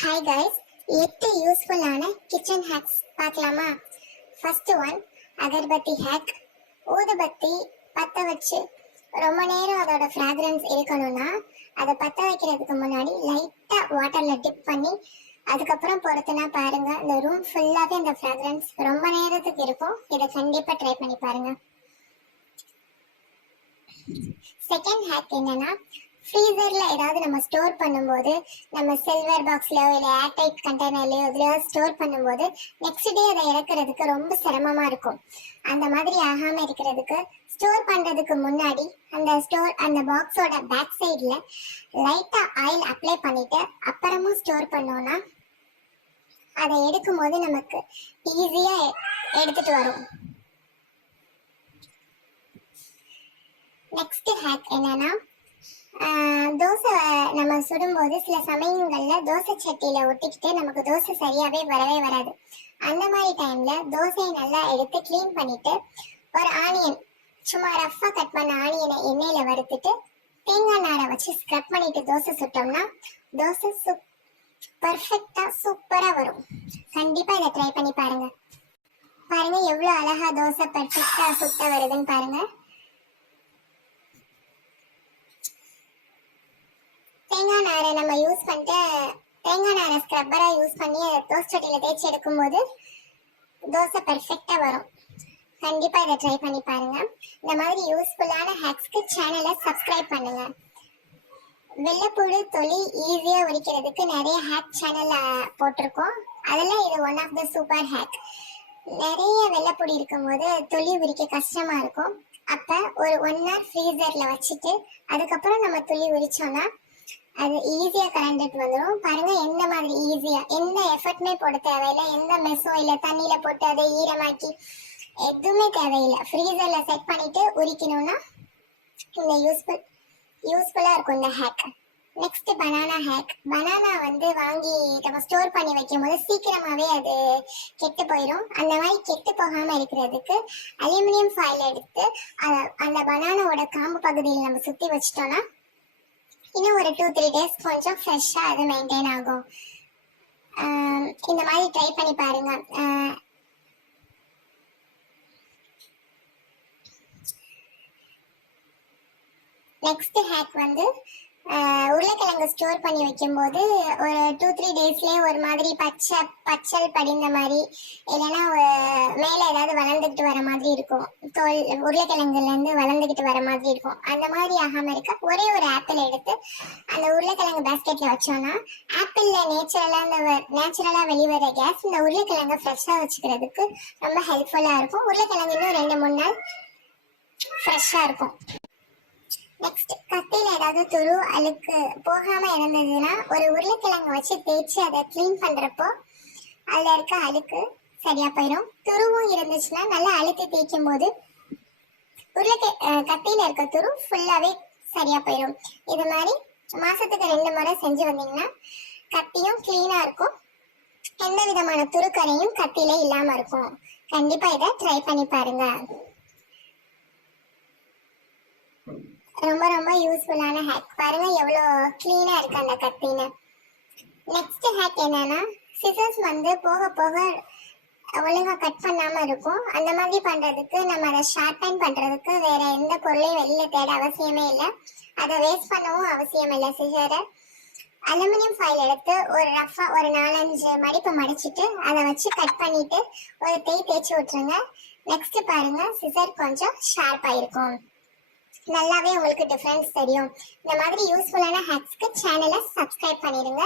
Hi guys, 8 யூஸ்ஃபுல்லான kitchen hacks பார்க்கலாமா? First one, agarbatti hack. ஊதுபத்தி பற்ற வச்சு ரொம்ப நேரம் அதோட ஃப்ராக்ரன்ஸ் இருக்கணும்னா அதை பற்ற வைக்கிறதுக்கு முன்னாடி லைட்டாக வாட்டரில் டிப் பண்ணி அதுக்கப்புறம் பொறுத்துனா பாருங்க, இந்த ரூம் ஃபுல்லாகவே அந்த ஃப்ராக்ரன்ஸ் ரொம்ப நேரத்துக்கு இருக்கும். இதை கண்டிப்பாக ட்ரை பண்ணி பாருங்க. செகண்ட் ஹேக் என்னன்னா, ஃப்ரீசர்ல ஏதாவது நம்ம ஸ்டோர் பண்ணும்போது, நம்ம சில்வர் பாக்ஸ்லயோ இல்லை ஏர்டைட் கண்டெய்னர்லயோ இதுலயோ ஸ்டோர் பண்ணும்போது நெக்ஸ்ட் டே அதை இறக்குறதுக்கு ரொம்ப சிரமமா இருக்கும். அந்த மாதிரி ஆகாம இருக்கிறதுக்கு ஸ்டோர் பண்றதுக்கு முன்னாடி அந்த பாக்ஸோட பேக் சைட்ல லைட்டா ஆயில் அப்ளை பண்ணிட்டு அப்புறமும் ஸ்டோர் பண்ணோம்னா அதை எடுக்கும் போது நமக்கு ஈஸியா எடுத்துட்டு வரும். நெக்ஸ்ட் ஹேக் என்னன்னா, தோசை நம்ம சுடும்போது சில சமயங்கள்ல தோசை சட்டியில ஒட்டிக்கிட்டு நமக்கு தோசை சரியாவே வரவே வராது. அந்த மாதிரி டைம்ல தோசையை நல்லா எடுத்து கிளீன் பண்ணிட்டு ஒரு ஆனியன், சும்மா ரஃபா கட் பண்ண ஆனியனை எண்ணெயில வறுத்துட்டு தேங்காய் நாரை வச்சு ஸ்க்ரப் பண்ணிட்டு தோசை சுட்டோம்னா தோசை பர்ஃபெக்டா சூப்பரா வரும். கண்டிப்பா இதை ட்ரை பண்ணி பாருங்க. பாருங்க எவ்வளவு அழகா தோசை பர்ஃபெக்டா சுட்ட வருதுன்னு பாருங்க. தேங்காய் நாரை நம்ம யூஸ் பண்ணிட்டு தேங்காய் நாரை ஸ்க்ரப்பரா யூஸ் பண்ணி தோசை சட்டியில தேய்ச்சி எடுக்கும்போது தோசை பெர்ஃபெக்டா வரும். கண்டிப்பா இதை ட்ரை பண்ணி பாருங்க. இந்த மாதிரி யூஸ்ஃபுல்லான ஹேக்ஸ்க்கு சேனலை சப்ஸ்கிரைப் பண்ணுங்க. வெள்ளைப்பூடு தொலி ஈஸியா உரிக்கிறதுக்கு நிறைய ஹேக் சேனல்ல போட்டிருக்கோம். அதுல இது one of the super hack. நிறைய வெள்ளைப்பூடி இருக்கும்போது தொலி உரிக்க கஷ்டமா இருக்கும். அப்ப ஒரு 1 hour ஃப்ரீசர்ல வச்சுட்டு அதுக்கப்புறம் நம்ம துளி உரிச்சோம்னா அது ஈஸியா கலந்துட்டு வந்துடும். பாருங்க எந்த மாதிரி ஈஸியா, எந்த எஃபர்ட்மே போட தேவையில்லை, எந்த மெஸ்ஸோ இல்லை தண்ணியில போட்டு அதை ஈரமாக்கி எதுவுமே தேவையில்லை. ஃப்ரீசர்ல செட் பண்ணிட்டு உரிக்கணும்னா இந்த யூஸ்ஃபுல்லா இருக்கும் இந்த hack. Next banana hack. Banana வாங்கி நம்ம ஸ்டோர் பண்ணி வைக்கும் போது சீக்கிரமாவே அது கெட்டு போயிடும். அந்த மாதிரி கெட்டு போகாம இருக்கிறதுக்கு அலுமினியம் ஃபாயில் எடுத்து அந்த பனானாவோட காம்பு பகுதியில் நம்ம சுத்தி வச்சிட்டோம்னா இன்னும் ஒரு 2-3 days கொஞ்சம் ஃப்ரெஷ்ஷா அது மெயின்டைன் ஆகும். இந்த மாதிரி ட்ரை பண்ணி பாருங்க. நெக்ஸ்ட் ஹேக் உருளைக்கிழங்கு ஸ்டோர் பண்ணி வைக்கும்போது ஒரு 2-3 daysலயே ஒரு மாதிரி பச்சல் படிந்த மாதிரி இல்லைன்னா மேலே ஏதாவது வளர்ந்துக்கிட்டு வர மாதிரி இருக்கும். உருளைக்கிழங்குல இருந்து வளர்ந்துக்கிட்டு வர மாதிரி இருக்கும். அந்த மாதிரி ஆகாம இருக்க ஒரே ஒரு ஆப்பிள் எடுத்து அந்த உருளைக்கிழங்கு பேஸ்கெட்ல வச்சோம்னா ஆப்பிள்ல நேச்சுரலா வெளிவர கேஸ் இந்த உருளைக்கிழங்க ஃப்ரெஷ்ஷா வச்சுக்கிறதுக்கு ரொம்ப ஹெல்ப்ஃபுல்லா இருக்கும். உருளைக்கிழங்கு இன்னும் 2-3 நாள் ஃப்ரெஷ்ஷா இருக்கும். நெக்ஸ்ட், கத்தியில ஏதாவது துரு அழுக்கு போகாம இருந்ததுன்னா ஒரு உருளைக்கிழங்கு வச்சு தேய்ச்சி அதை கிளீன் பண்றப்போ அதுல இருக்க அழுக்கு சரியா போயிடும். துருவும் இருந்துச்சுன்னா நல்லா அழுத்தி தேய்க்கும் போது கத்தியில இருக்க துரு ஃபுல்லாவே சரியா போயிடும். இது மாதிரி மாசத்துக்கு 2 முறை செஞ்சு வந்தீங்கன்னா கத்தியும் கிளீனா இருக்கும், எந்த விதமான துருக்கரையும் கத்தியில இல்லாம இருக்கும். கண்டிப்பா இதை ட்ரை பண்ணி பாருங்க. ரொம்ப ரொம்ப யூஸ்ஃபுல்லான ஹேக். பாருங்க எவ்வளோ கிளீனா இருக்கு அந்த கத்தின்னு. நெக்ஸ்ட் ஹேக் என்னன்னா, சிசர்ஸ் போக போக ஒழுங்கா கட் பண்ணாம இருக்கும். அந்த மாதிரி பண்றதுக்கு நம்ம அதை ஷார்பன் பண்றதுக்கு வேற எந்த பொருளையும் வெளியில தேட அவசியமே இல்லை, அதை வேஸ்ட் பண்ணவும் அவசியம் இல்லை. சிசரை அலுமினியம் ஃபாயில் எடுத்து ஒரு ரஃபா ஒரு 4-5 மடிப்பு மடிச்சிட்டு அதை வச்சு கட் பண்ணிட்டு ஒரு தேய்ச்சி விட்டுருங்க. நெக்ஸ்ட் பாருங்க சிசர் கொஞ்சம் ஷார்ப்பா இருக்கும். நல்லாவே உங்களுக்கு டிஃபரன்ஸ் தெரியும். இந்த மாதிரி யூஸ்ஃபுல்லான ஹேக்ஸ்க்கு சேனலை சப்ஸ்கிரைப் பண்ணிடுங்க.